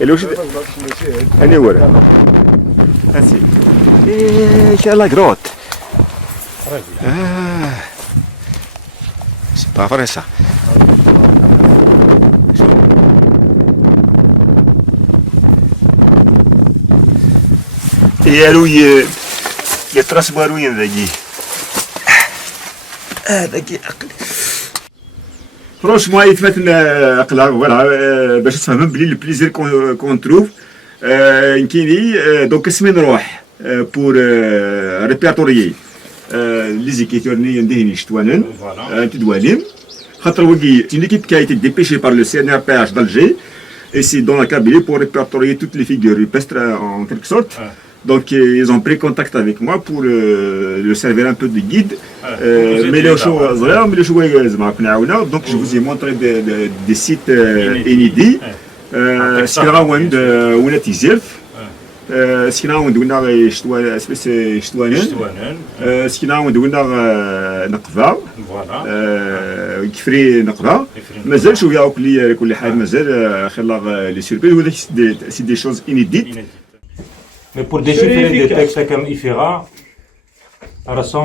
اللي واش هاني هو هانسي كاين لا غروت سي با فري سا يا يترسبوا ذاكي هذاكي فرونشمون يتمثل اقلع فوالا باش تفهم بلي البليزير كون تروف كايني دونك اسمي نروح بور ريبيرتوريي لي زيكيتورني ندهني شتوانن تدوانين خاطر وكي une équipe qui a été dépêchée par le CNRPH d'Alger et c'est dans la Kabylie pour répertorier toutes les figures rupestres en quelque sorte. Donc ils ont pris contact avec moi pour le servir un peu de guide. Mais les donc je vous ai montré des sites inédits. سكناوند ولا تيزيرف سكناوند ولا شتوانن سكناوند ولا نقفة كفري نقفة مازال شوية على كل حال مازال خلى لي سيربريز ولا سي دي شوز انيديت. Mais pour déchiffrer des textes comme Ifira, Rassan,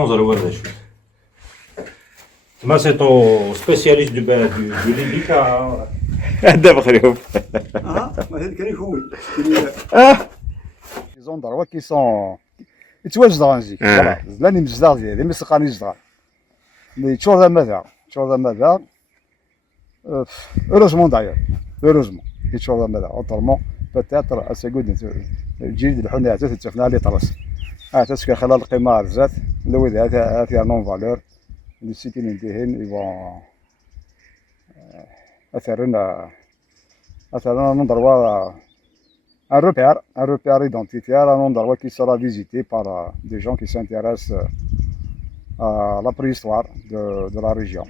c'est ton spécialiste du libique. هذا مخلوف. Les endroits qui sont يتواجدوا نجي زلاني مجدار ديالي ما سقاني جدار مي تشور ذا ماذا heureusement d'ailleurs heureusement تشور ذا ماذا autrement peut-être assez good الجلد الحنيه تتفنا لي طرس تسكن خلال القيمه رزات لويد هذه نون فالور لي سيتين نديهن يبون اثرنا نضروا un repère identitaire, un endroit qui sera visité par des gens qui s'intéressent à la préhistoire de la région.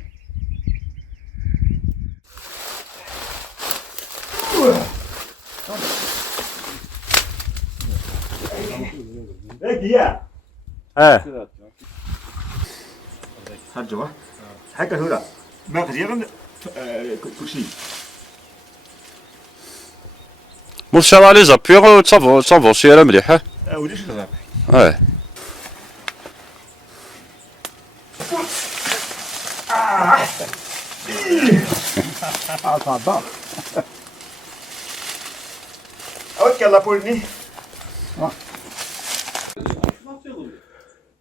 مرشد على زابيغ تصافو سيارة مليحة. وليش الغابة؟ صعبة. اوكي الله بولني.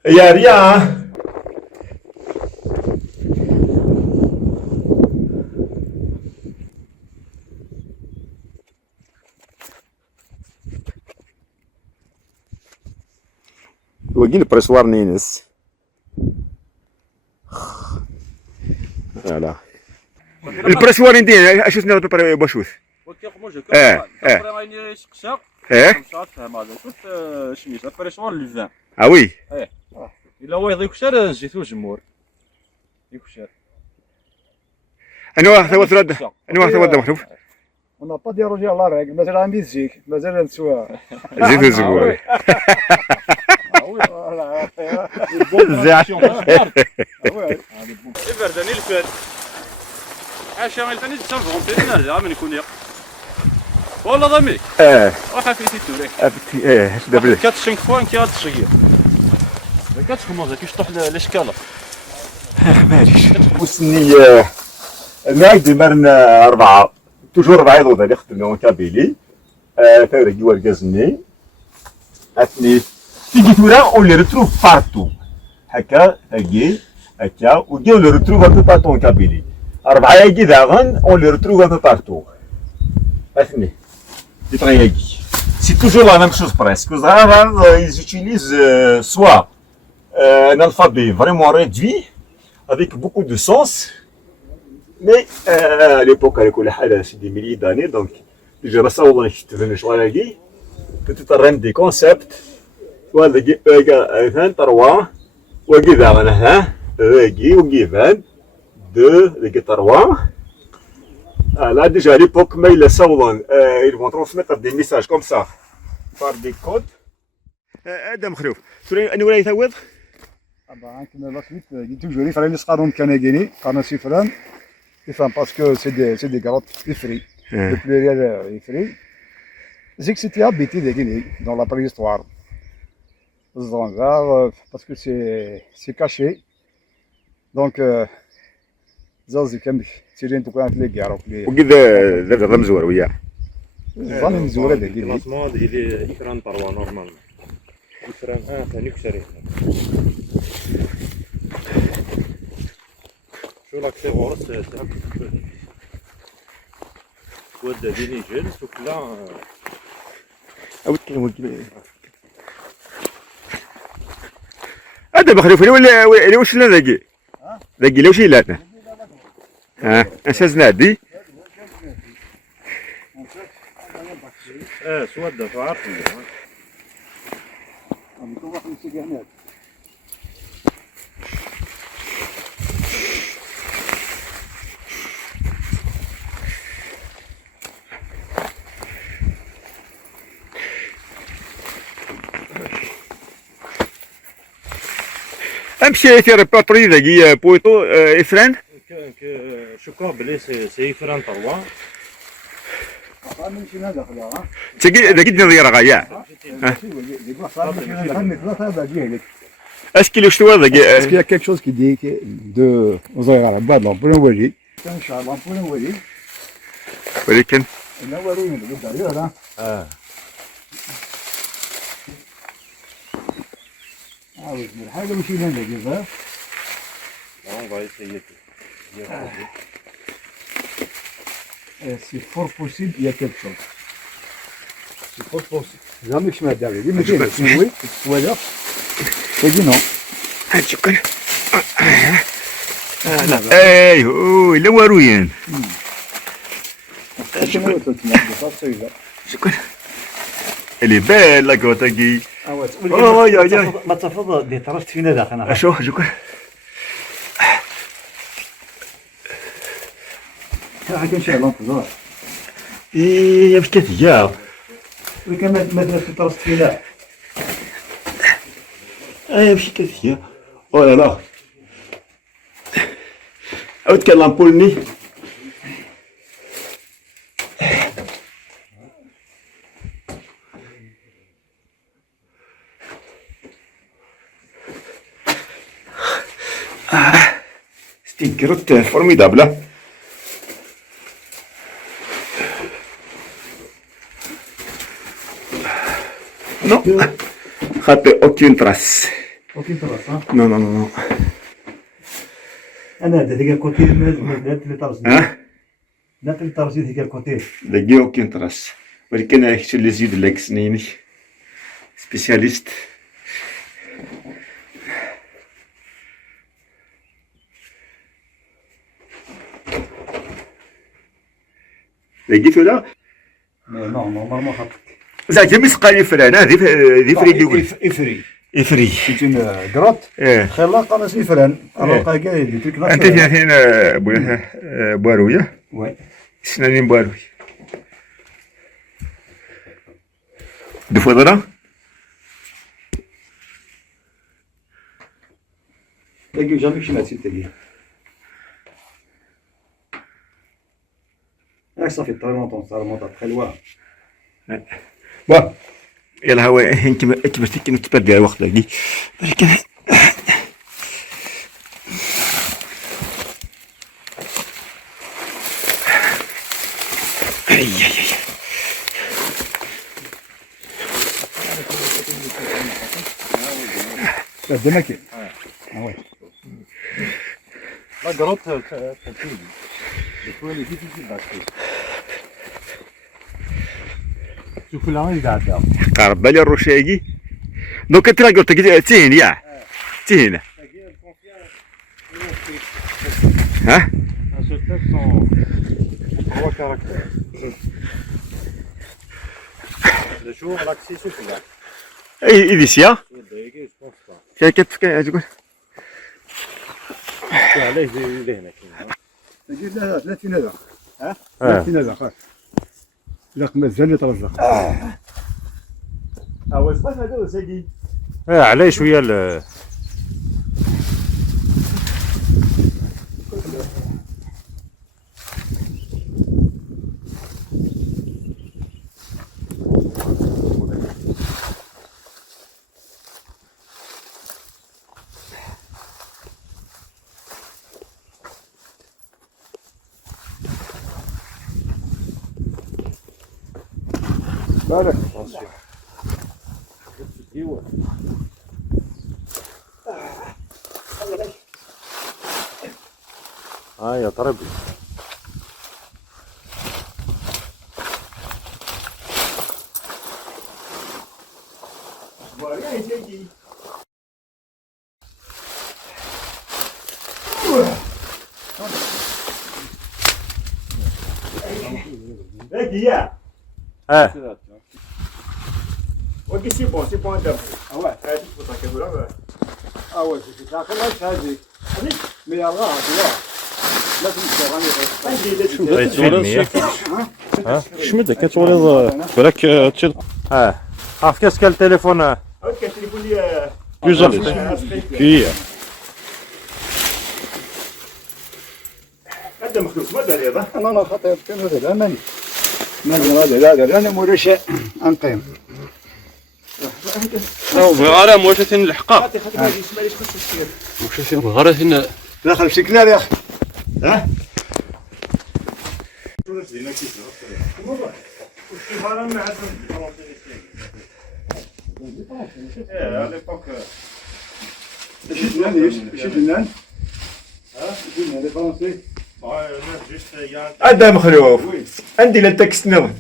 يا ريا. وقيل البريسوار نينس فوالا البريسوار ندير اش سنة بشوث شميس البريسوار للفان وي الا هو يضيك شار نزيتو الجمهور يكشر انا واحد محروف On n'a pas dérogé à la règle, mais c'est la musique, mais c'est le soir. زيت الزبور يبردني الفات عاشا غيلتاني تصرفهم في نرجع من يكون يق والله ضميك وحفيتي توريك دابا كاتشنك فوان كي غتشير ما كتخمو كيش طوح الاشكاله معليش وسني نايد مرنا 4 توجور 4 يضوض اللي خدمنا كابيلي تاوري ورقازني عرفتني تيجي تورا اون لي ريتروف بارتو هكا هكا وكي اون لي ريتروف ان بو بارتو كابيلي 4 ياكي داغن اون لي ريتروف ان بو بارتو عرفتني يطغياكي سي توجور لا ميم شوز بريسك زعما ils utilisent soit un alphabet vraiment réduit avec beaucoup de sens. Mais à l'époque, c'est des milliers d'années, donc je vais ça où je te veux choisir. Peut-être rendre des concepts. Voilà, un, trois, ou trois. Là déjà à l'époque, mais ils vont transmettre des messages comme ça par des codes. Adam Khrouf, tu as une idée de كنا لا سويت توجور يفرن يسقارون كناقيني قانا سيفران يفهم باسكو سي دي غروت يفري البلوريال يفري Zig c'était habité de Guinée, dans la préhistoire. Zanzar, parce que c'est caché. Donc, Zazi كان تيرين دوكا في لي كارو في وكذا زاد هذا مزور وياه. زاني مزورة de Guinée. الكلاسمون ديال إفران تروا نورمال إفران ثاني كسري شو لاكسي غورس تاعك ود ديني جلس وكلا أو كذا هذا بخلوفني ولا واش لنا ذاكي؟ ذاكي لوش يلاتنا؟ أساس نادي. سواد فعارف أمشي في ريباتري ذاكي بويتو إفران. شكرا بلي سي إفران تروا تجي ذاكي دير غايا. اسكي لو شتوا ذاكي؟ Est-ce qu'il y a quelque chose qui dit de Zaira بعد l'ampoule نوري كان شعر l'ampoule نوري ولكن نوري من الدار لا عاود من حاجه ماشي لنا ذاك on va essayer c'est fort possible il y a quelque chose c'est fort possible jamais je m'adapte دي ما كاينش oui ولا تجي نو شكرا. اي هو الا واروين. شكرا. اللي بال لا كوتاكي. ما تفضل دي طرفت فينا داخل انا شو شكرا. كان شي لامبو ايه باش كتجاوب. وكان ما طرفت فينا ايه باش كتجاوب. او لا لا. عاود كان لامبولني. C'est une grotte formidable. Non, aucune trace. اوكي طرف ها Non, non, non, non. انا هذاك الكوتي اللي طرز Hein? لا اللي طرز هذيك الكوتي لقي aucune trace. ولكن هيك اللي زيد لك سنيني. Spécialiste. لقيت ولا؟ مي نو نورمالمون خاطر زعما مسقى فران هذه فري يقول افري يفري. c'est une grotte ايه خلاق انا سنفران الوقع كاع اللي تلك انت فين بوارويه وي سنانين بواروي دفو ضرا تلقى جامي شي ماتي تلقى صافي تري لونطون صار مونطا تخي لوا واه يلا هو انت كبرتي كنتبدل الوقت دي ولكن اي اي ديما كاين وي لا غروت تاعتي شويه ديفيسيل داكشي شوف العين قاعده قرب بالي الرشاقي دونك انت قلت تين يا تين ها Ce texte sont 3 caractères. Le jour, l'accès suffit là. اي ديسيا Je pense pas. كيف تقول عليه زي هنا تلقى لا 30 هذا ها 30 هذا خاص لا مازال اللي ترزق هو صباح هذا ساقي عليه شويه بالك يا طربي. Ok, c'est bon un dame. Ah ouais. faut t'en cadeau là. Ah ouais, c'est ça. Comment ça dit? Mais alors, tu vois. Là, tu شمدك كتولي بالك تشد عرف كاس كان التليفون Ok, téléphone بلوزار كي هذا مخلوق ما دار يضا. انا خطير كان هذا اماني هذا انا مرش انقيم غير موجة الحقا غير داخل بشكلار يا اخي ها؟ هذا مخلوق عندي للتكست نظن.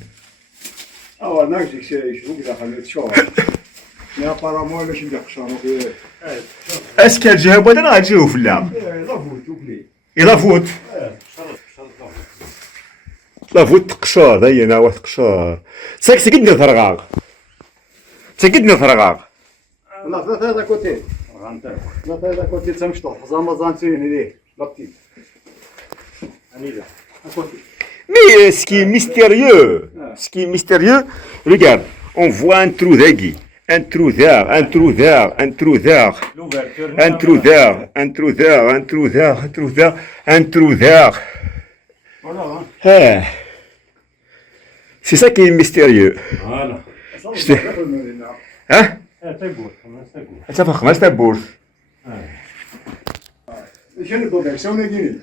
اه ناقصك شيء شو كذا خليت شو يا بارامون باش ندير قشانو اسكي الجهه انا غنجيو في اللعب. إلا فوت لا فوت تقشار هي انا واحد تقشار سكدنا فرغاغ سكدنا فرغاغ لا ثلاثة هذا كوتي ثلاثة هذا كوتي تمشطو زعما زانتين ليه لابتي Mais ce qui est mystérieux, regarde, on voit un trou d'agui, un trou d'air, un trou d'air, un trou d'air, un trou d'air, un trou d'air, un trou d'air, un trou d'air, un trou d'air. Ah. C'est ça qui est mystérieux. Voilà. Hein? تبور Ça fait comment c'est beau. شنو الضوء سوينا جيني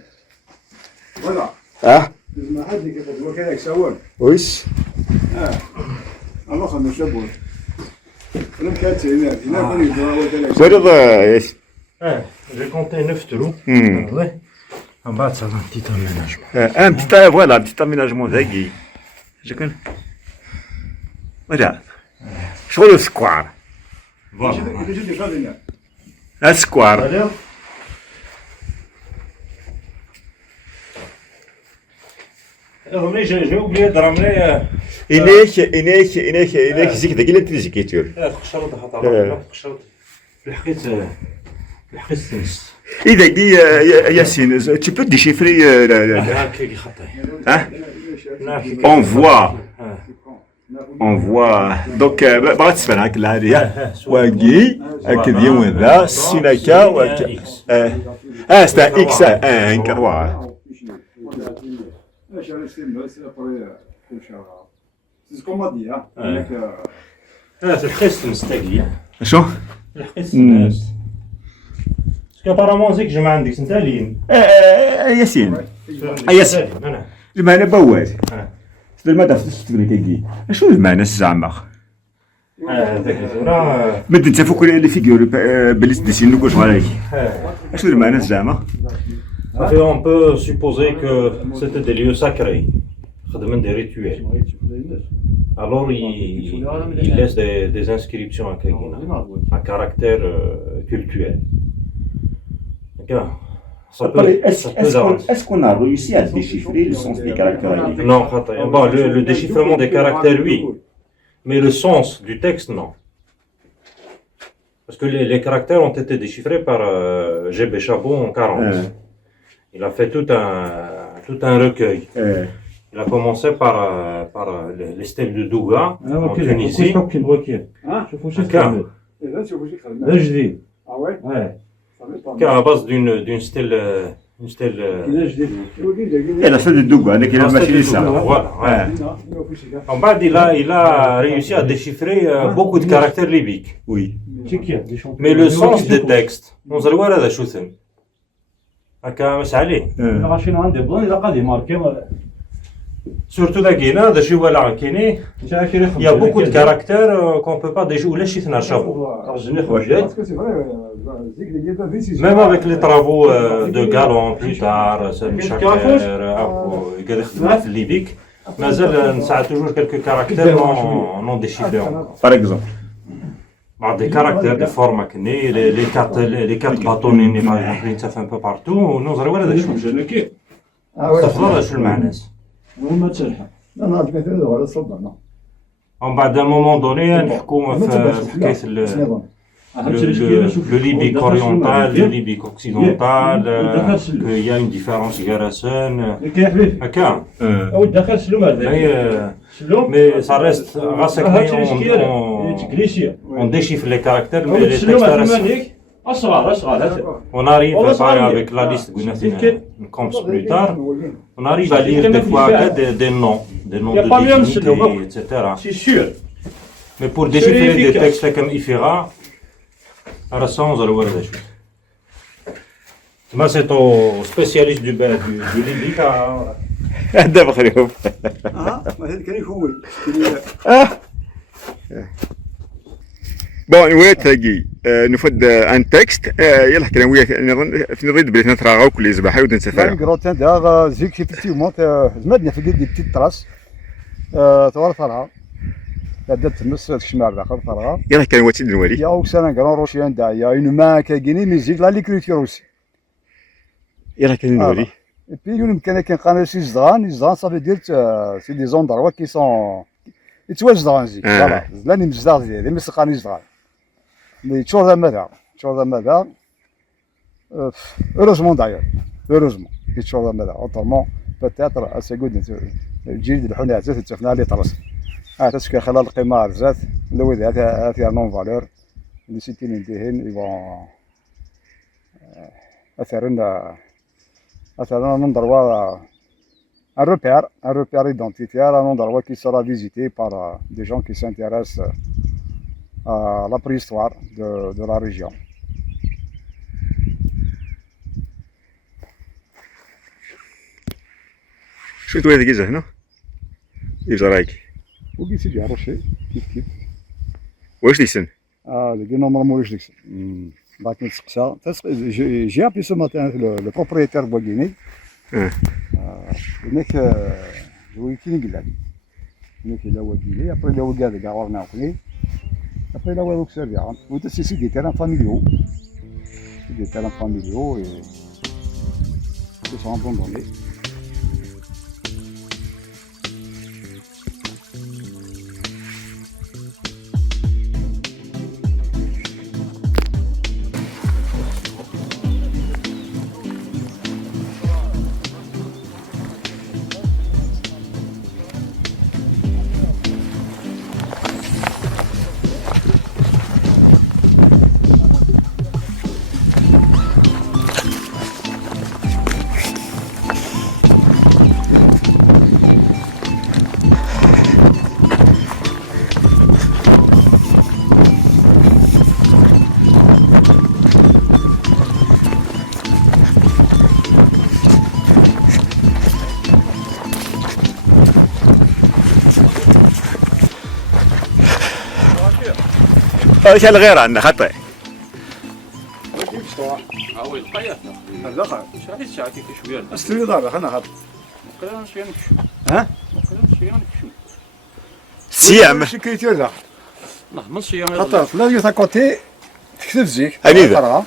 ولا Hein? ما حد كتب وكذا يسوون Oui. الله خلنا شبون لم كانت هنا بني وكذا Voilà, j'ai compté 9 trous. En bas, ça va un petit aménagement. un petit, voilà, un petit aménagement d'agui. Je connais. Regarde. Je vois le square. Voilà. Un square. رملي j'ai oublié de ramener إنك زيك ذاك اللي تزكيتور. خشرت حتى خشرت لحقت السنس. إذا دي Yacine, tu peux déchiffrer هاكي خطي. on voit donc بغات تسمع هاك العادية واقي هكذا وين ذا سيناكا وك c'est un X un كروا. C'est comme on dit, hein. في الخستنس تاقي. شو؟ الخستنس. باسكو ابارامون زيك جمع عندك انت لين. ياسين. انا. المعنى بواز. المعنى تفكر كي شو المعنى زعما؟ هذاك الزورا. مد انت فوق لي فيغور بليس ديسين نقول عليك. شو المعنى زعما؟ On peut supposer que c'était des lieux sacrés, des rituels. Alors il laisse des inscriptions à Kagina, à caractère cultuel. Est-ce qu'on a réussi à déchiffrer le sens des caractères? Non, bon, le déchiffrement des caractères, oui, mais le sens du texte, non. Parce que les caractères ont été déchiffrés par G.B. Chabot en 40. Il a fait tout un recueil. Il a commencé par les stèles de Douga en Tunisie. À la base d'une stèle. Et la stèle de Douga, il a imaginé ça. Voilà. En bas, il a réussi à déchiffrer beaucoup de caractères libyques. Oui. Mais le sens des textes, on se voit là, هكا مش عليه. شنو عندي بلان اذا قاعد يماركي Surtout la Guinée, de jouer la Guinée, il y a beaucoup de caractères qu'on ne peut pas déjouer chez un chapeau. Même avec les travaux de Galon plus tard, Sami Chaker, Libique, mais ça a toujours quelques caractères non déchiffrés encore. Par exemple. Des caractères de forme les quatre bâtonnets ça fait un peu partout, nous avons des choses. تفضل شو المعنى؟ بعد un moment donné نحكوا في حكاية le libique oriental, le libique occidental, qu'il y a une différence Garasen. هكا. Mais ça reste on déchiffre les caractères, mais les textes restent. On arrive avec la liste comme plus tard, on arrive à lire des fois des noms de divinités, etc. C'est sûr. Mais pour déchiffrer des textes comme Ifira, à la sens, on va voir des choses. Moi, c'est ton spécialiste du libique. دابا اليوم بون ويا تلاقي نفد ان تكست يلا حكينا وياك في نريد بلي نتراغاو كل صباح ودن سفر Grotin daar zie ik effectivement زمدنا في دي بتيت تراس ثوار فرها بدات النص الشمال داخل فرها يلا كان واتي الوالي يا اوكسان غران روشيان دا يا une main qui gagne musique la l'écriture aussi يلا كان الوالي et puis يوم كان كنقرا شي زدران ça veut dire c'est des endroits qui sont يتواجدوا زيك فوالا زلاني مجدار ديالي ما سقاني زدران مي تشور ماذا heureusement d'ailleurs heureusement كي تشور ماذا autrement peut-être assez good الجيل الحنا زاد تشوفنا لي طرس تسكي خلال القيمه رزات لويد هذه نون فالور اللي سيتين نديهن يبون اثرنا un endroit, un repère identitaire, un endroit qui sera visité par des gens qui s'intéressent à la préhistoire de la région. شو توي ذيك هنا؟ ايش رايك؟ وقيت سيدي عرفشي كيف واش ديسن؟ لقينا مرموليش ديك بعد نتسقسا جي ابي سو ماتان لو بروبريتير بوغيني هناك هو كاين قلال هناك لا هو ديالي ابري لا هو كاع كاع ورنا وكلي ابري لا هو سيرفيا وانت سي دي تيران فاميليو دي تيران فاميليو اي سون بوندوني ايش الغير عندنا خطأ وي القياس هذا خا شحال الساعه كيف شويه استوي دابا خلينا هاد نقرا شويه نكشف ها نقرا شويه نكشف سيام شي كريتير لا من صيام خاطر في لا تاع كوتي تكتب زيك هنيذا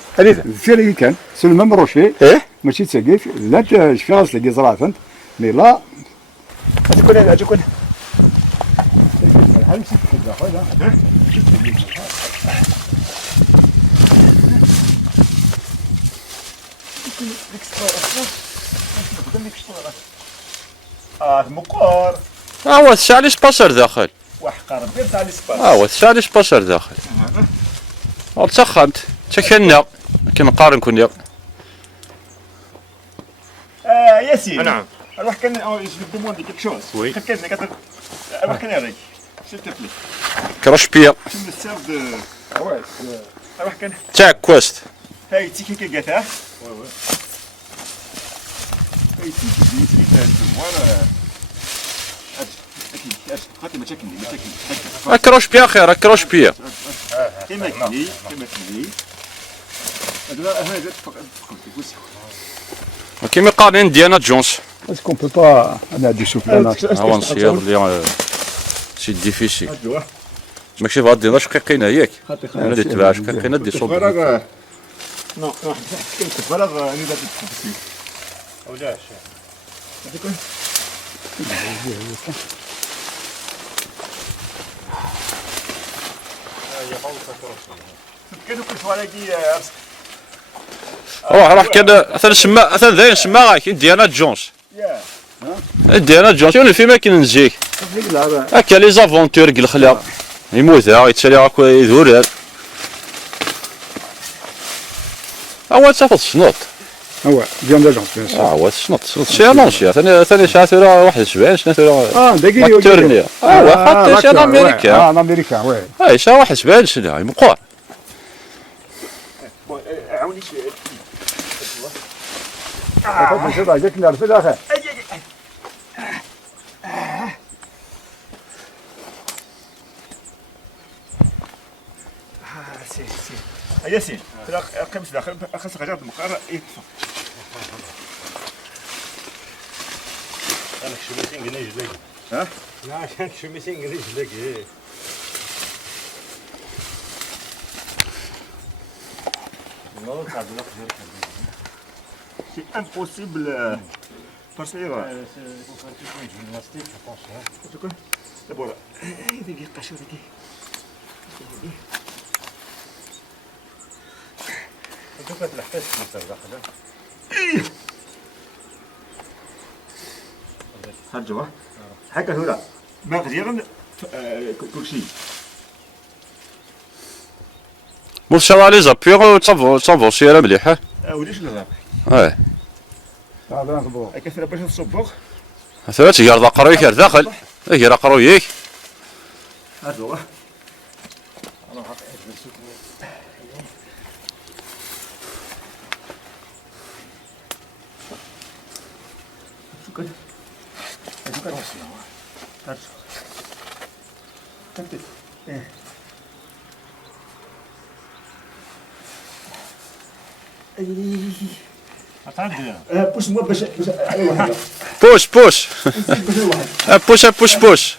في اللي كان سي لو ميم روشي ايه ماشي تسقيف لا شفي راس اللي زرعت انت مي لا غادي تكون بحال نسيت كذا خويا مقار هو الساعة سباسر داخل وحقر غير تاع الاسباس هو الساعة سباسر داخل تسخنت تكنا كنقارن كنا ياسين نعم اروح كان جو دوموندي كيك شوز وي كان اروح كان هذيك سيل تو بلي كراش بيا شنو السبب دو اروح كان تاع كويست هاي تيكي كي قاتا وي هاي تيكي فوالا خاطر مشاكل اكروش بيا خير اكروش بيا. كيما كلي كيما قال ديانا جونز. اسكو بو با انا عندي شوف انا هو نصياد اللي سي ديفيسي. ماشي غادي لا شقيقين ياك. انا دي تبع شقيقين دي صوب. نو كنت فراغ انا دابا تفكر ولاش كانوا كل شويه روح كان اثر سما اثر ذاين سما غاك ديانا جونز. ديانا جونز شنو الفيلم كاين نجيك هكا لي زافونتور قل خلا يموت يتسالي غاك يدور هو تاخذ الشنوط. هو ديال لاجونس بيان سور. هو الشنوط شي لونشي ثاني ساعه واحد 70 شنو داكيلي تورني خاطر شي امريكان. امريكان وي. اي شا واحد 70 شنو مقوى. عاوني شوف هذاك اللي عرفت اخي. ياسين قمت داخل خاصك غير المقارنه يكفى انا شميتين جنيه جلاك ها لا كان شميتين جنيه جلاك c'est impossible parce que دابا هذيك القشره هذيك دوكا تلحقش مثلا داخل هرجوا هكا هنا ما غير كل شيء مرشا لي زابيغ تصافو سياره مليحه. وليش لا هذا نصبو. كثر باش تصبغ ثلاث يرضى قرويك داخل يرى قرويك. هرجوا بوش مو باش واحد بوش بوش بوش بوش بوش.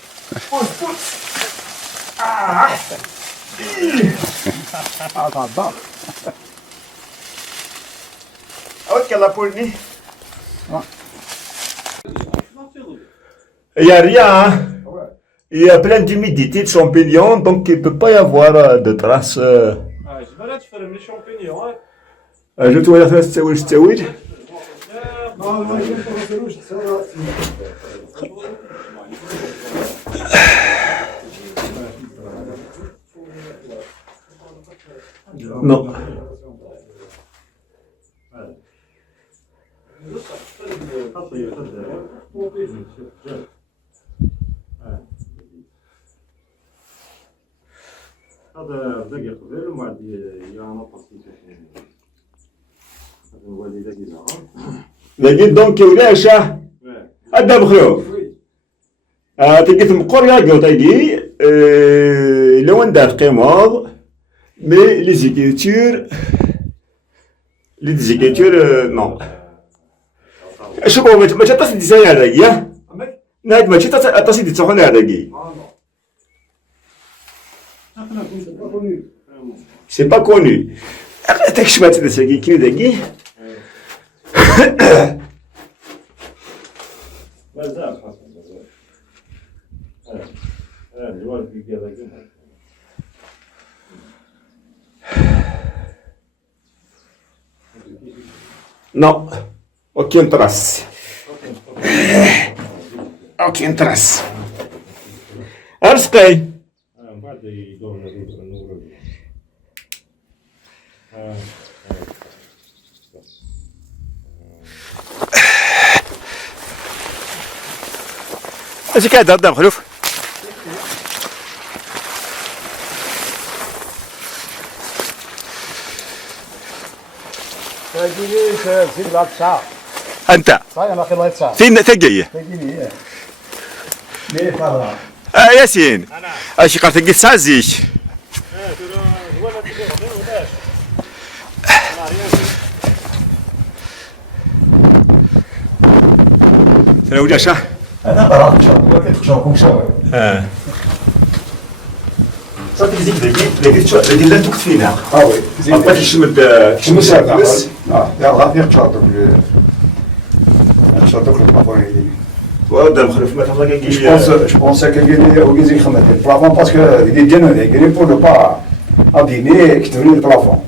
تعضى. اوك يلا بولني Il n'y a rien. Il y a plein d'humidité, de champignons, donc il ne peut pas y avoir de traces. جبالات تفرم لي شامبينيون Je te vois la face, c'est oui. Non. هذا دقيق قبل ومن بعد يانا لكن دونك ولاش هذا مخلوف تلقيت مقور يا جو تلقي لو ندار قمار مي لي زيكريتور نو شوف ما تصدي سايا هذاك نايت ما تصدي تصحون هذاك c'est pas connu. T'as que je m'attends de ce qui est dégagé. Non, aucune trace. Aucune trace. Arsqay. ايش قاعد قدام خلوف تجيني سير بعد ساعة. انت صحيح ما خليت ساعة. فين تجي تجيني ياسين اشي قرت قلت ساعه زيك انا وجاشة انا قرات ان شاء الله كتخشوكم شويه صافي زيك لكن لا تكت فينا وي بقى تشمد بس يا غادي نقشروا نقشروا البلافون وهذا مخلف ما تفضل كنجي je pense que وكيزي خدمت البلافون باسكو ديك جنوني كاين بور لو با ابيني كتبوا لي البلافون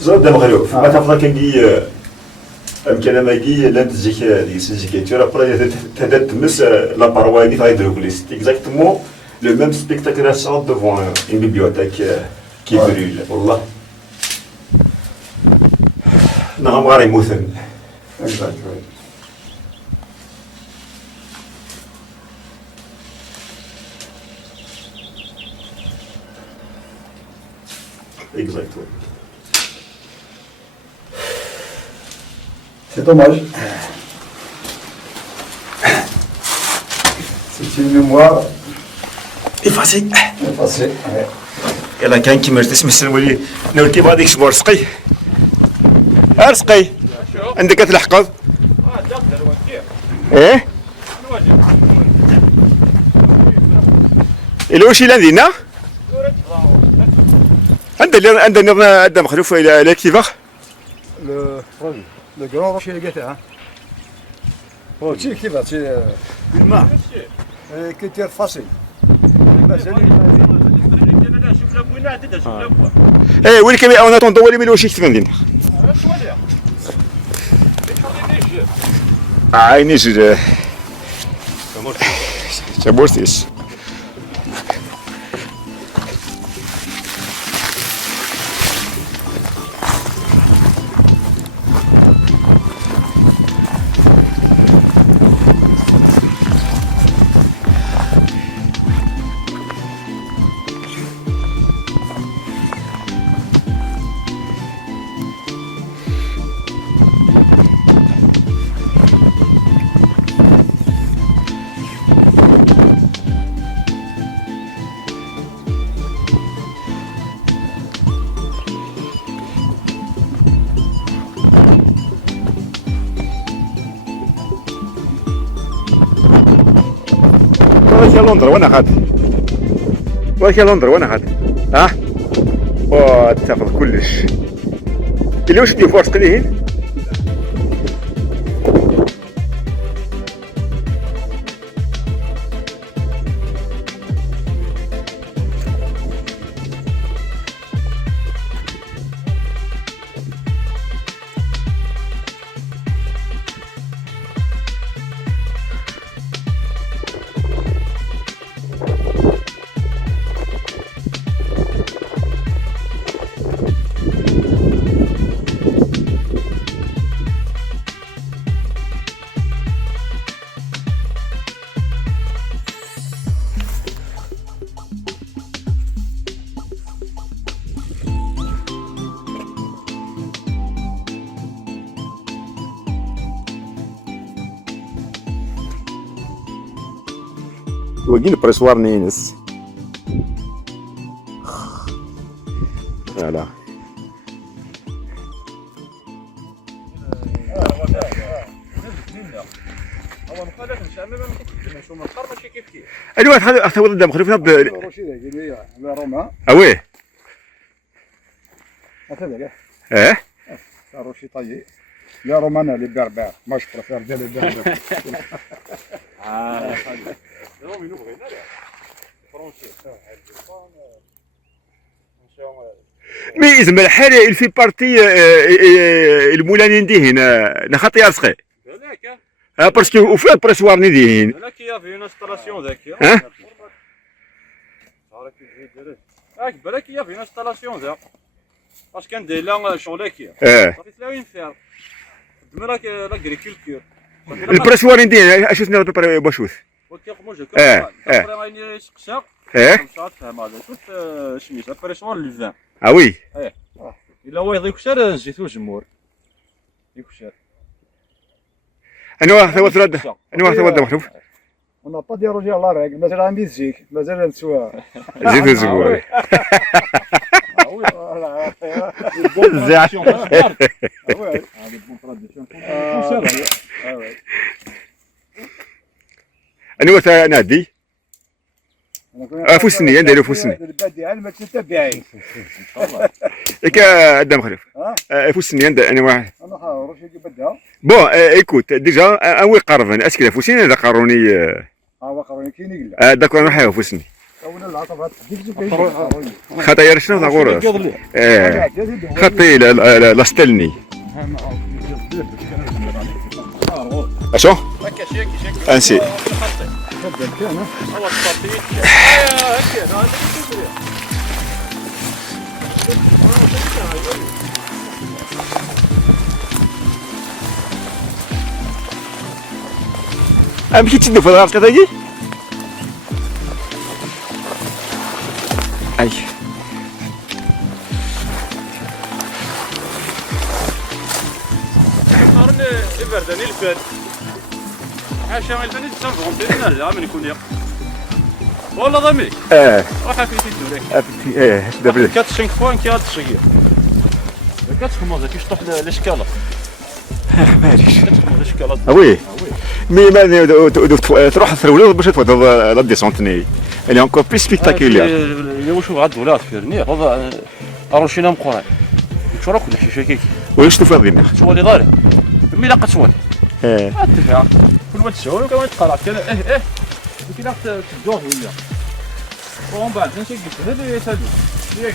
زاد مخلوف ما تفضل كنجي امكن ماكي لا تزيك ديك الزيكيتور ابري تبدا تمس لا باروي دي فايدرو كليس اكزاكتومون لو ميم سبيكتاكل سون devant une bibliothèque qui brûle والله نعم غير يموتن Exactement. C'est dommage. C'est une mémoire effacé. effacée. يلا كان كيما تسمى السنولي نوركي بهذيك الشبور سقي ارسقي عندك تلحقض ايه الى واش الى دينا عندنا مخلوف الى كيفاش Le grand rocher اللي قلتها هادشي كيفاش بالماء كثير فاصل ايه وين كيما اون اتون دولي من واش يكتب عندنا عيني جد تبورتيس واش لندن وانا خاد واش لندن وانا خاد ها واتفق كلش اللي واش ندير فرص قليل وقيل بريسوار نينس فوالا الوقت هذا اختار قدام خليفنا الروشي اللي هي روما اوي هكذا اه الروشي طيب لا رومانا اللي بربر ما جو بريفير ديال لي بربر مي زعما الحال الفي بارتي المولانين ديهن نخطي رزقي باسكو وفي بريسوار نديهن هناك في اون انستالاسيون ذاك ها بالك في اون انستالاسيون ذاك باش كان داير لا شغلاكي صافي تلاوين فيها خدم لاغريكولتور البريسوار نديهن اش سنة باشوث وكيقوموا جا كان غادي يسقسا مشات فهم هذا شوف سميتها بريسوار لو فان وي الا هو يضيق شار نزيتو الجمهور يكشر انا واحد ثوث رد انا واحد ثوث مخلوف On n'a pas dérogé à la règle, mais c'est la musique, mais c'est le soir. زيد الزبور زعل انا وثا نادي فوسني نديرو فوسني ما تتبعي. ياك ادم خليف فوسني انا واحد انا خاوش يجي بدها. بون ايكوت ديجا اوي قربن اسكي فوسني هذا قاروني هو قروني كاين يقلع. داك انا حيو فوسني اولا العطف ديك خطايا شنو تغور خطي لا ستلني اشو انسي مشيت تشد في الغرس كتاجي اي قارن البرداني الفات عاشا الفاني تصرفهم بين الناس من يكون يق والله ضمي روح في تدوري دابا 4 5 فوا كي هتصير كتخمم كيش طيح الاشكاله ماليش كتخمم الاشكاله وي مي ما تروح ثرولي باش تفوت لا ديسونتني اللي انكور بلي سبيكتاكولير واش غاد ولا فيرني هذا اروشينا مقراي شرا كل شي شكيك واش تفاضينا تولي ضاري مي لا قتولي اتفع كل ما تسول وكما تقرا كذا كي لا تدوه ولا ومن بعد نمشي قلت هذا يسالو ياك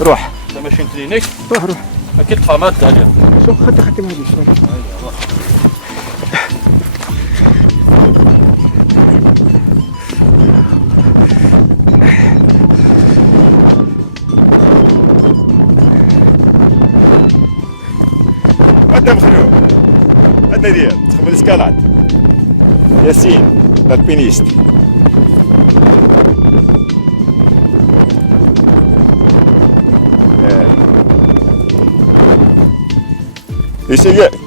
روح انت ماشي كلينيك روح اكيد طفامات هذه شوف خدي ماليش هذا مخلوق هذا ديال تخبل اسكالات ياسين البينيست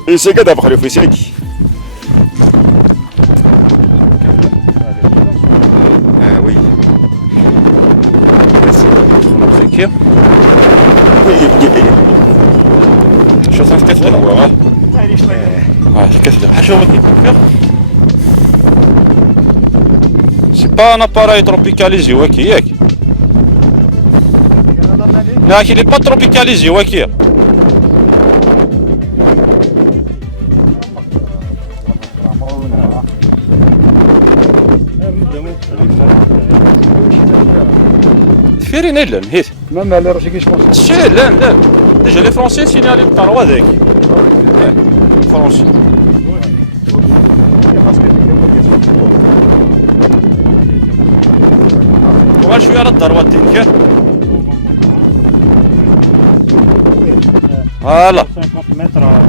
يسيق هذا بخلوق يسيق وي كيف شو صار كتله هو كتله شو كيف سي با ان اباراي تروبيكاليزي واكي ياك لا كي لي با تروبيكاليزي واكي فيرين لا نهيت ماما لا روحي كيش بونس. شي لا ديجا لي فرونسي سينالي الطروا ذاك فرونسي وغا شويه على الضربات ديالك فوالا 50 متر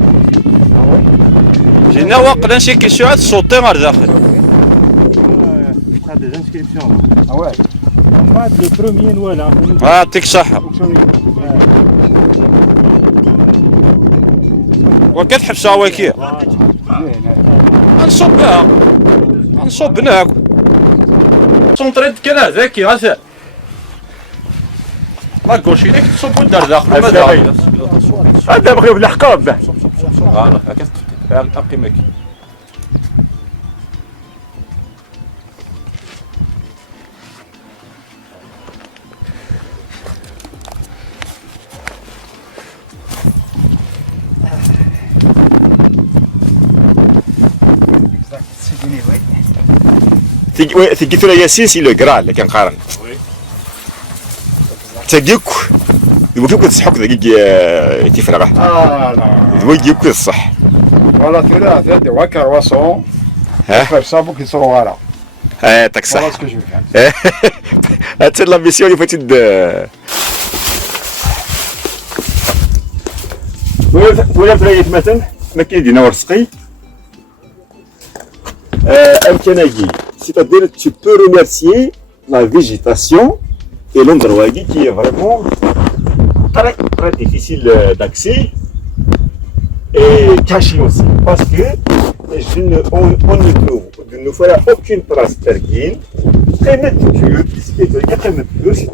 جينا واقلا شي كيسيو عاد صوتي غير داخل هذا ديجا انسكريبسيون واه بعد لو بروميير ولا يعطيك الصحة وكتحبسها واكية غنصبها غنصب ناكل سونطريد كان هذاكي غاسال لا كوشي ديك تصب ودار داخل هذا مخلوق بالحقاب فوالا هكا تبقي ماكي ثقيت له ياسين سي لو كرا اللي كنقارن تاكيك يبغيك تسحق دقيق تفرغه لا يبغيك الصح ولا ثلاثة دي وكر وصون فرصابو كيصرو غالا تاك صح خلاص كيجي كان هاتي لا ميسيون اللي فاتت ولا فريت مثلا ما كاين ورسقي امكانيه c'est-à-dire tu peux remercier la végétation et l'endroit qui est vraiment très très difficile d'accès et caché aussi parce que on ne trouve, ne fera aucune trace d'ergine. C'est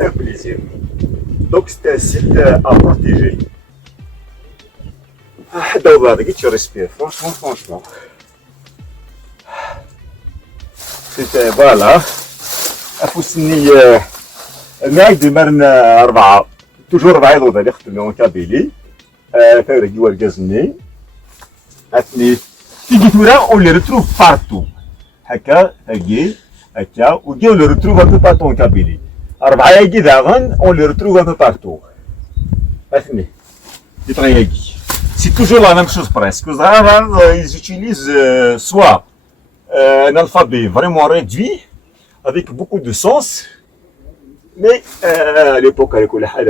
un plaisir. Donc c'est un site à protéger. D'abord, tu respires, franchement. C'était, voilà. أفوسني نايد مرنا أربعة توجور بعيد وذا اللي خدمنا كابيلي تاوري ورجزني أثني تيجي تورا on les retrouve partout هكا هكا وجي on les retrouve un peu partout en Kabylie أربعة يجي داغن on les retrouve un peu partout أثني يطريقي c'est toujours la même chose presque ils utilisent soit un alphabet vraiment réduit avec beaucoup de sens, mais à l'époque,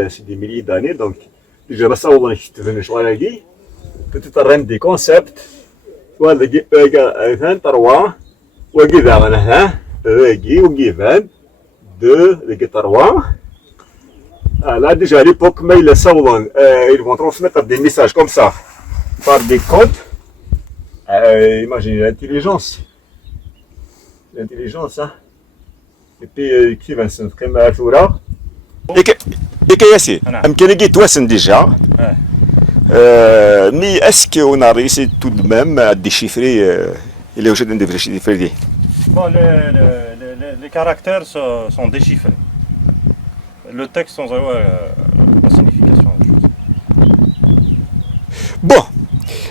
c'est des milliers d'années, donc je vais savoir peut-être rendre des concepts, soit le là déjà à l'époque, mais ils vont transmettre des messages comme ça, par des codes. Imaginez l'intelligence, hein. Et puis كيف نسمع ثورة إيك ياسين أمكن لقيت واسن ديجا mais est-ce qu'on a réussi tout de même à déchiffrer il est obligé de déchiffrer Bon, les caractères sont déchiffrés. Le texte sans avoir la signification des choses. Bon,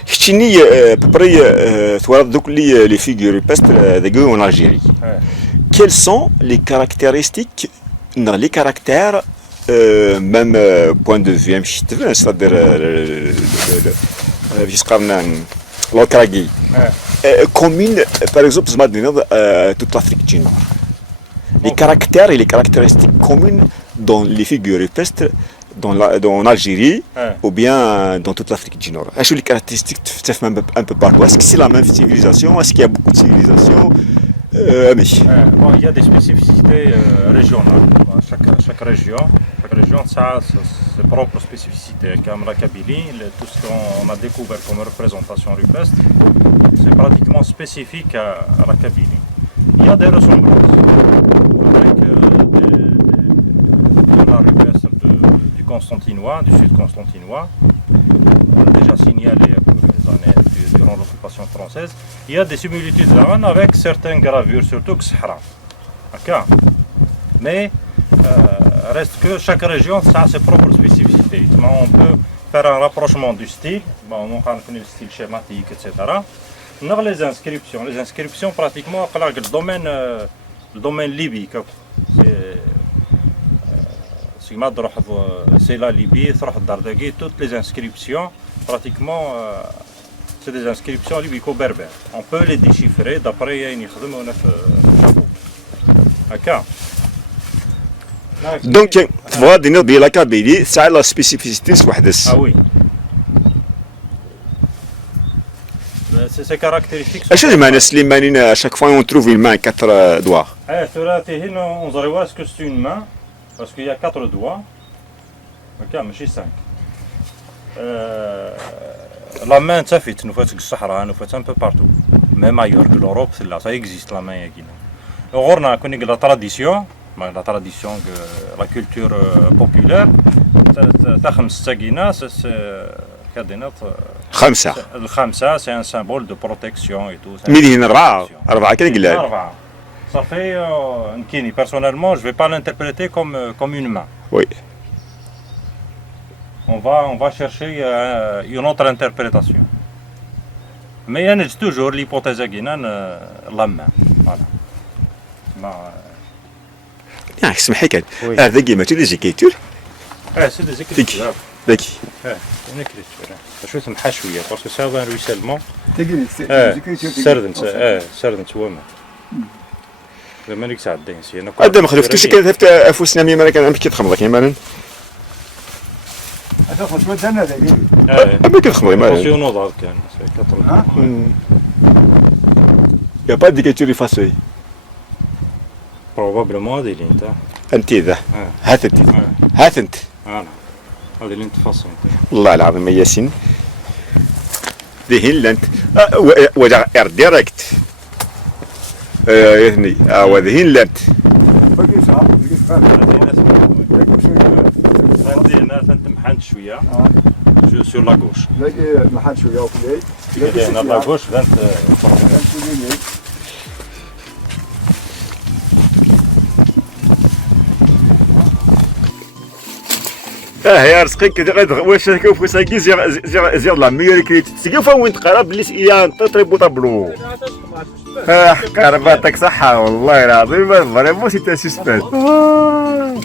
ch'tini à peu près ثورة دوك les figures rupestres en Algérie. Quelles sont les caractéristiques dans les caractères, même point de vue, c'est-à-dire communes, par exemple, toute l'Afrique du Nord. Les caractères et les caractéristiques communes dans les figures rupestres dans l'Algérie ou bien dans toute l'Afrique du Nord. Est-ce que les caractéristiques un peu partout? Est-ce que c'est la même civilisation? Est-ce qu'il y a beaucoup de civilisations? Bon, il y a des spécificités régionales. Chaque région a ses propres spécificités. Comme la Kabylie, tout ce qu'on a découvert comme représentation rupestre, c'est pratiquement spécifique à la Kabylie. Il y a des ressemblances avec de la rupestre du Constantinois, du sud constantinois, déjà signalé des années durant l'occupation française. Il y a des similitudes avec certaines gravures, surtout que Sahara. Mais reste que chaque région a ses propres spécificités. On peut faire un rapprochement du style, on connaît le style schématique, etc. On a les inscriptions pratiquement le domaine libyque. C'est la Libye, toutes les inscriptions pratiquement c'est des inscriptions libyco-berbères. On peut les déchiffrer d'après une Donc, voilà, la Kabylie, ça a la spécificité. Ah oui. Ces caractéristiques. Est-ce que les mains, à chaque fois on trouve une main, 4 doigts? On va est-ce que c'est une main, parce qu'il y a 4 doigts. Mais c'est 5. La main, ça fait nous fait Sahara, nous fait un peu partout. Même ailleurs que l'Europe, c'est là, ça existe la main. On a connu la tradition, la culture populaire. الخمسة c'est un symbole de protection et tout. Ça fait personnellement, je vais pas l'interpréter comme une main. Oui. On va chercher une autre interprétation. Mais il y a toujours l'hypothèse de la main. Voilà. اسمح لي هذا كيما تولي زيكيتور c'est des écritures. ذكي une écriture. شوية سمحة شوية parce que ça va un ruissellement. سردن وما. لما نيك ساعدين سينا. قدام خلف كل شيء كذا في أفوسنا مي مرة كان أمك تخمض كي مالن. هذا خشوة دنا ذي. أمك تخمض مالن. Attention au كان. Il n'y a pas d'écriture effacée. بروبابلمون هذه اللي انت انت ذا هات انت هات انت هذه اللي انت فاصل والله العظيم يا ياسين دهين لانت وجا ديريكت يثني وذهين لانت هذه ناس انت محنت شويه سور لا غوش لاقي محل شويه وكلي هنا لا غوش فانت يا رزقك واش كيف ساكي زير لا ميور كريت تسقف وين تقرا بلي سيان طريبو طابلو قرباتك صحة والله العظيم فريمون سي سيسبانس والله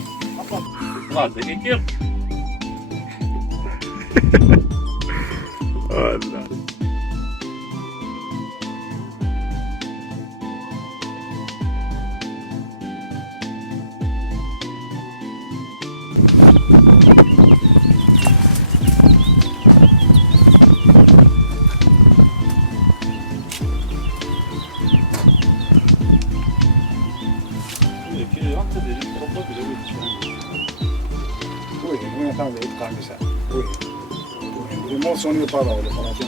Oui, oui, attendez, quand même ça. Oui. Les mots sont les paroles, les français.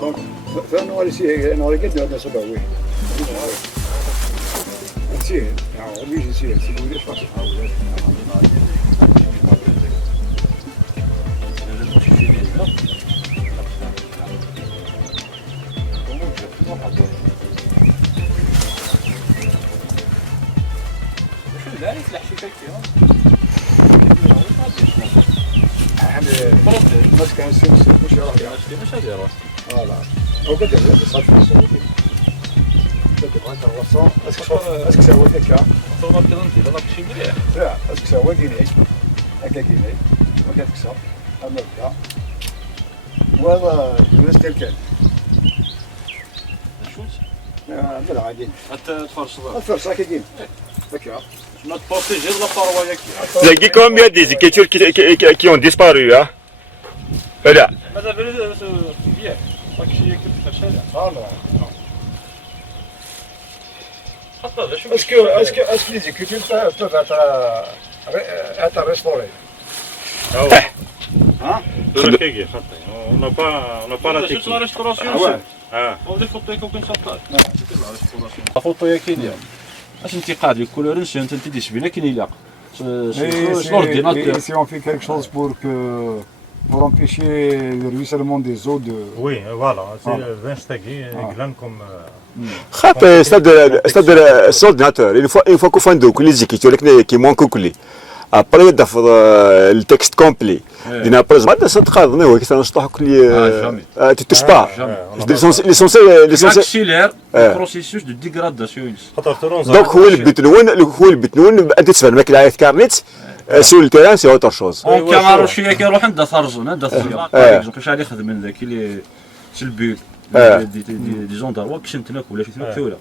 Donc, فأنا أول شيء أنا أريد أن أسوي. نسيه، يعني أبيش نسيه، نسيه ليش فاصل. ماسك السمس مش راح يعطي مش هذه راس لا هو قد صار في السوق قد انت الرسام اسك سويت لك طول كده انت لا شيء مليح لا اسك سويت لي هكا كيني وقت كسر امريكا وهذا يستلك شوز لا عادي حتى تفرش الفرصه كاين هكا ما تبروتيجي لا فاروا ياك زي combien des écritures qui ont disparu hein voilà ماذا بلد كبير راك شي كتب شارع لا حتى هذا شو اسكو لي زيكوتيف peuvent être restaurés ها كيكي خطي on n'a pas la شفت لا technique ريستوراسيون اه ودي فوتو يكون كاين شطار فوتو يا كاين اش انتقاد لي كولور نسي انت تديش بينا كاين يلاق si on fait quelque chose pour empêcher le ruissellement des eaux de Oui, voilà, c'est Vinstagui, Glan comme. خاطر c'est-à-dire son ordinateur une fois qu'on fait les écritures qui manquent كلي après يضاف التكست كومبلي دينا بريز بعد تخاضني هو كيف نشطح كلي تتوش با ليسونسيال اكسيلير البروسيسوس دو ديغراداسيون خاطر تورون دونك هو البيت نون انت تسمع الماكله عايز كارنيت سور التيران سي اوتر شوز اون كاميرا شويه كيروح عند ثرجون عند ثرجون باغ شحال يخدم من ذاك اللي سلبيل دي زونداروا كشنتنا ولا شي ثلاثه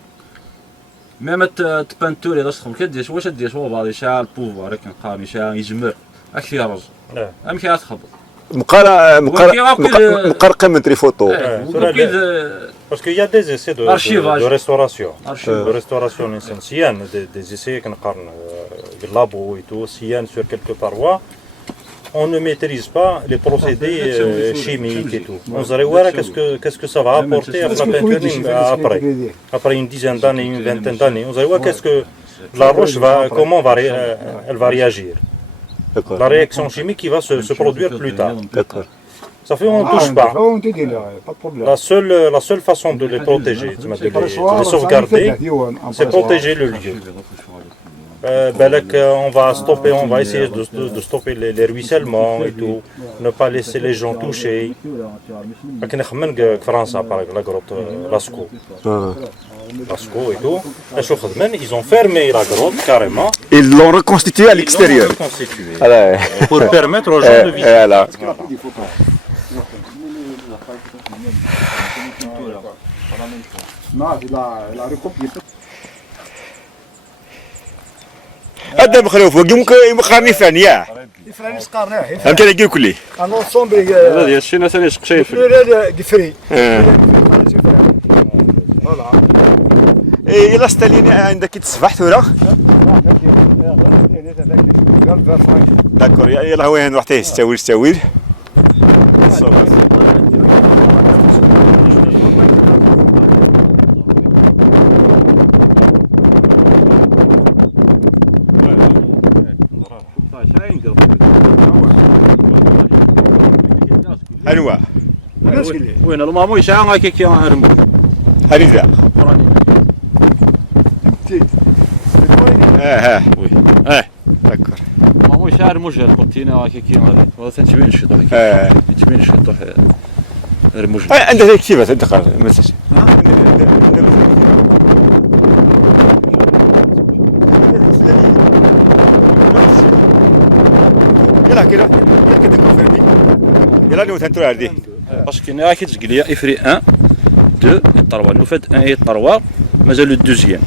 ميم تبانتوري داش تخمم كدير واش دير هو باغي شحال بوفوار كنقارني شحال يجمر اكثر يرز ام كي تخبط مقرقه من تري فوتو Parce qu'il y a des essais de restauration. De restauration ancienne, des essais qu'on parle de labo et tout, sur quelques parois. On ne maîtrise pas les procédés chimiques et tout. On va voir qu'est-ce que ça va apporter à la peinture après une dizaine d'années, une vingtaine d'années. On va voir qu'est-ce que la roche va, comment elle va réagir. La réaction chimique qui va se produire plus tard. Ça fait on ne touche pas. La seule façon de les protéger, de les sauvegarder, c'est protéger le lieu. On va essayer de stopper les ruissellements et tout, ne pas laisser les gens toucher. France, par exemple, la grotte Lascaux. Lascaux et tout. Ils ont fermé la grotte carrément. Ils l'ont reconstitué à l'extérieur. Pour permettre aux gens de vivre. هذا مخلوف وقيمك مقارني ثانية الفراني سقارناه فهمت انا كيف كلي انا صومبي هذا ديال الشينا ثاني شقشيف لا قفري إلا ستاليني عندك تصبح ثورة. داكور يلا هو هنا وقت يستويل. أنواع. وين المامو يسعى هكا كي غنرمو هذه ذا. وي داكور. المامو يسعى رموج القطينه هكا كي هذا تنتبين الشيط تنتبين الشيط رموج عندها هيك كيفاش دقر مثلا. يلا كده كده كفرني. يلا نوث انتو هذه. باسكو انا كي تقول لي افري 1 2 3 نوفات 1 et 3 مازال لو دوزيام.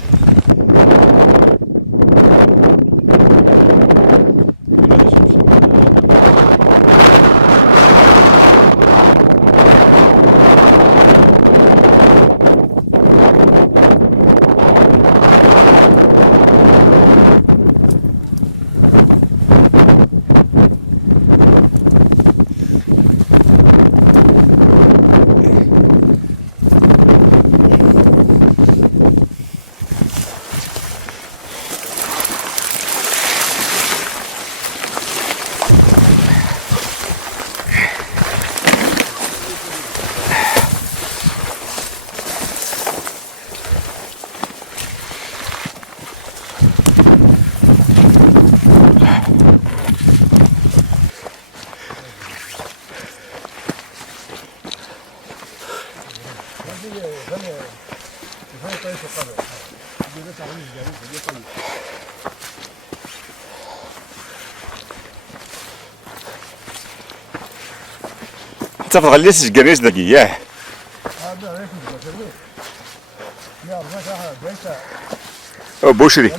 تفضل غلي سجريس دقي ياه. بوشري.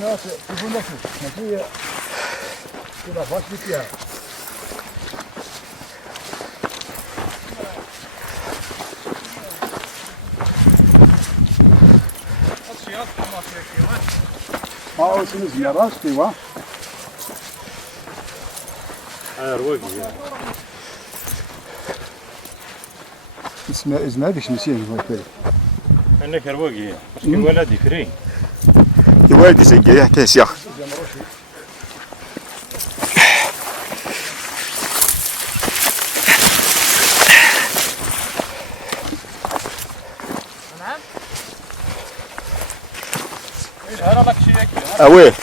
شنو زيارات ايوا اسمها باش نسيان هو الكل. انا كرواقي باسكو ولدي كري. والدي سجل يحكي سياخ. وي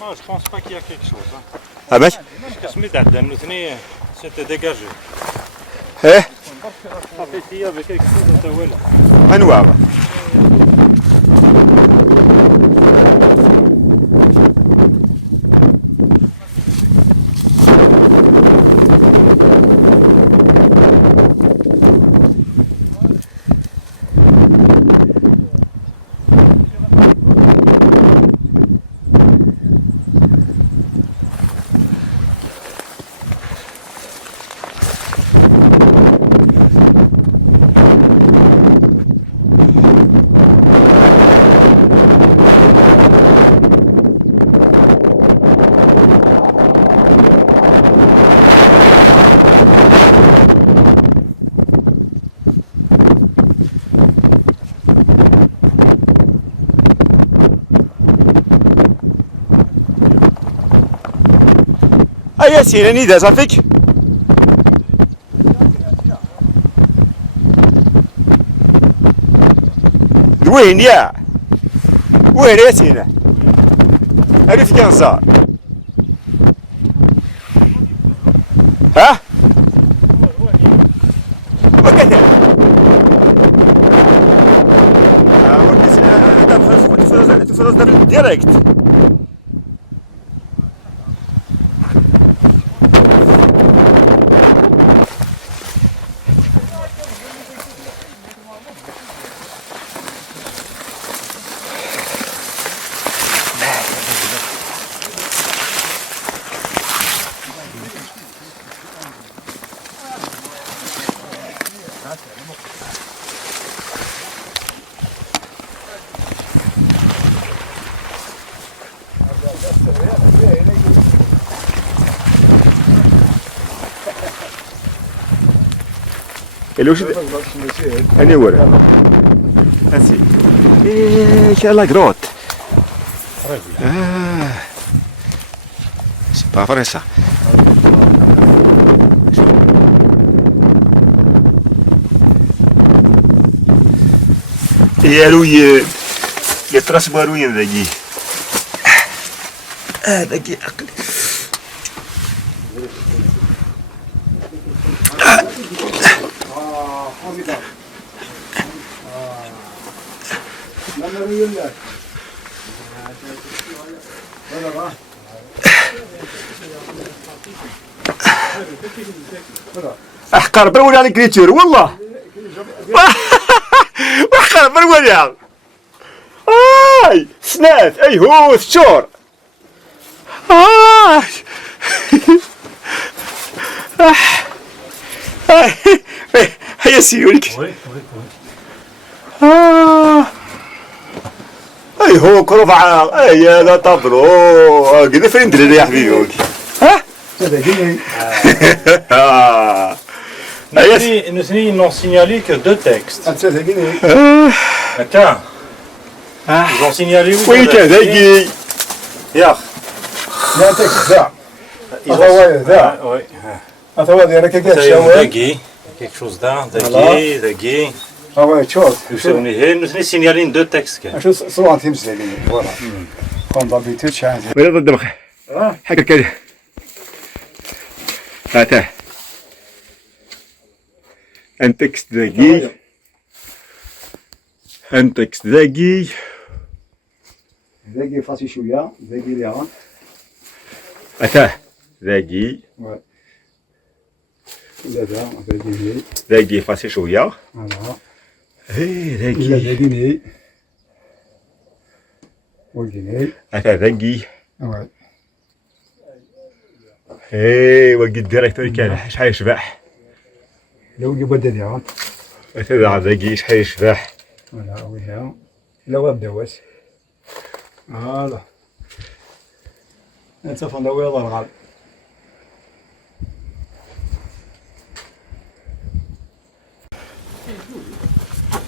Non, je pense pas qu'il y a quelque chose. Hein. Ah ben C'était dégagé. ايه Ça fait qu'il y avait quelque chose de voilà. انواع. ياسين راني داز عافاك. وين يا وين ياسين عرفت كان صار. ها وكذا تفرز ديريكت. اللي واش أنا ورا أسي إيه كالا غروت سي با فري سا يا يترسم روين ذاكي ذاكي عقلي احقر بالولا الكريتور والله احقر بالولا اي سنات اي هو الشور هيا سيولك اي هو كرفعة اي هذا طابلو قد فين دري يا حبيبي ها Nous n'ont signalé que 2 textes. D'accord. Ils ont signalé où? وين كان ذاكي يا لا تكس ذا هو ذا oui. هو ذا راك كاع Ça y est, شاوي Dagui. Quelque chose d'un. Dagui. هو تشوف Nous n'ont signalé 2 textes. شو صوان تمس لي فوالا كون دابيتود شحال ولا ضد بخ حكر كذا هاته ان تكست ذاكي ان تكست ذاكي ذاكي فاسي شويه ذاكي ليغان اتاه ذاكي ولا ذا ذاكي ذاكي فاسي شويه فوالا اي لا ذاكي ذاكي والجنيه اتاه ذاكي وي اي وقد ديريكتوري كان شحال يشبح لو جبد ليغان اتاه ذاكي شحال يشبح ولا ويها لا غدا واس فوالا انت فانا ويض الغال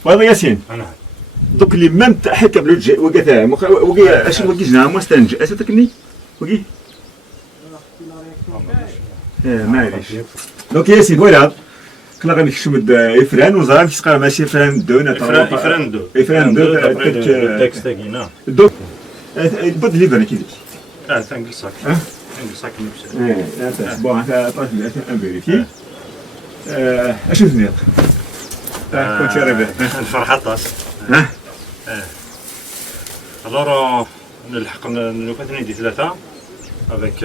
وهذا ياسين أنا. دوك اللي ميم حكم لو وقتها وقي اش وقي جنا مستنج اساتكني وقي معليش دونك ياسين فوالا كنا غادي نكشمد افران وزران كيس قال ماشي افران دو Ifren 2. افران دو D'après le texte Dagui. Non. دوك البد اللي بان كيديك Ah, c'est un glissac. Un glissac nuptial. بون انت طاش لي ان فيريفي اش نزيد كنت ربح الفرحة طاس. ها Alors, نلحق لو كانت ندي 3 avec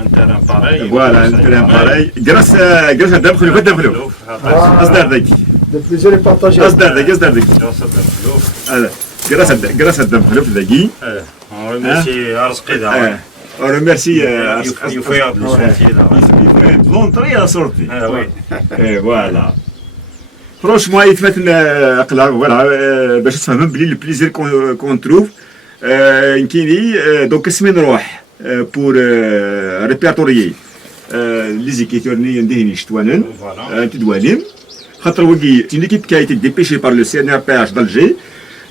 un terrain pareil. فوالا التران باراي جراس هدام خلو قدام خلو اصدر ذاك دو بليزيور بارطاجي اصدر ذاك هذا جراس هدام خلو في ذاكي On remercie Arzqi d'Arwa. On remercie Il faut faire de l'essentiel. l'entrée à la sortie. Ah oui. Et voilà. Franchement, il fait voilà, باش تفهموا بلي البليزير كون تروف كايني دونك اسمي نروح بور ريبيرتوريي لي زيكيتورني ندهني شتوانن تدواليم خاطر وكي une équipe qui a été dépêchée par le CNRPH d'Alger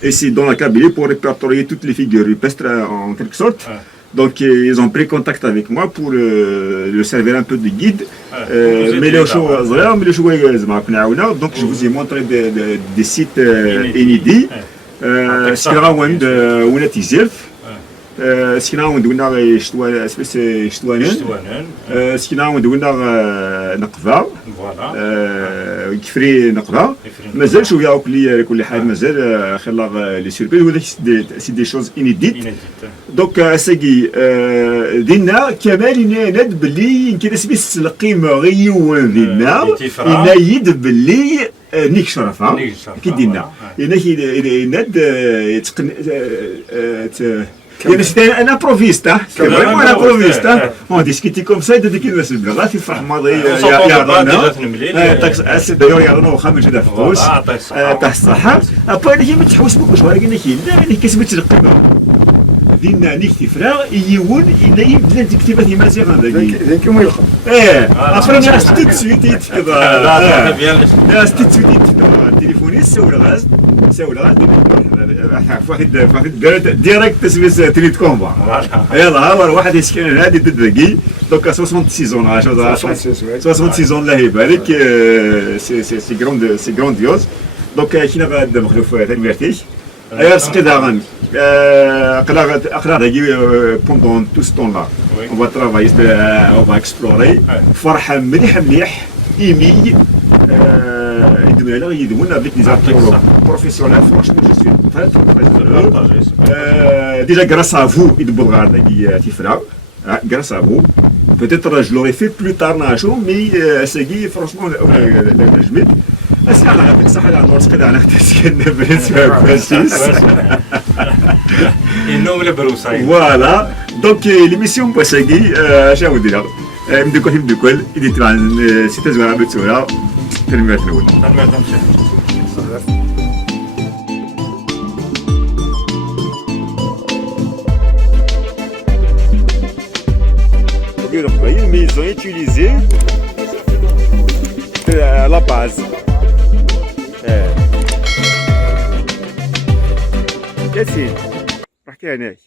et c'est dans la Kabylie pour répertorier toutes les figures rupestres en quelque sorte. Donc ils ont pris contact avec moi pour le servir un peu de guide. Mais les choses, donc je vous ai montré des sites inédits. Ce qu'il y a de سكنا ودونا شتوانن سكنا ودونا نقفة كفري نقفة مازال شوية كل حاجة مازال خلال لي سيربريز وهذا سي دي شوز انيديت دونك ساكي دينا كمال يناد بلي يمكن سميس القيمة غيوان دينا ينايد بلي نيك شرفة كي دينا يناد c'était un improviste, hein. C'est vraiment un improviste, hein. On discutait comme ça, il était comme ça, il était في فرح ماضي يعرضنا d'ailleurs يعرضنا واخا ماشي دافع فلوس تاع الصحة ابا هي ما تحوس بك شويه قلنا كي لا كسبت القيمة دين نكتي فراغ يون إلا يبدا تكتب هذه مزيغ هذاك ذيك يوم يلقى افرا ناس تتسويت يتكذا لا ناس تتسويت يتكذا تليفوني سول غاز واحد ديريكت تسويس تريد كومبا يلا ها واحد يسكن هادي ددقي دوكا 66 66 الله يبارك سي غرونديوز دوكا كينا غاد مخلوف تنميرتيك ايا سقيداغن اقرا داكي بوندون تو ستون لا on va travailler on va explorer فرحه مليح ايمي يدمنا avec des acteurs professionnels franchement je suis très heureux déjà grâce à vous يدبر داكي تيفرا grâce à vous peut-être je l'aurais fait plus tard ناشو مي ساكي فرانشمون جميل اسمع انا غادي صح على نور سقيد انا خديت بالنسبه فاسيس النوم البروساي فوالا دونك ليميسيون بوساكي شنو ندير مدكل يدي تران سيتا زوار بتسورا تنميات الاول mais ils ont utilisé la base. Qu'est-ce que c'est?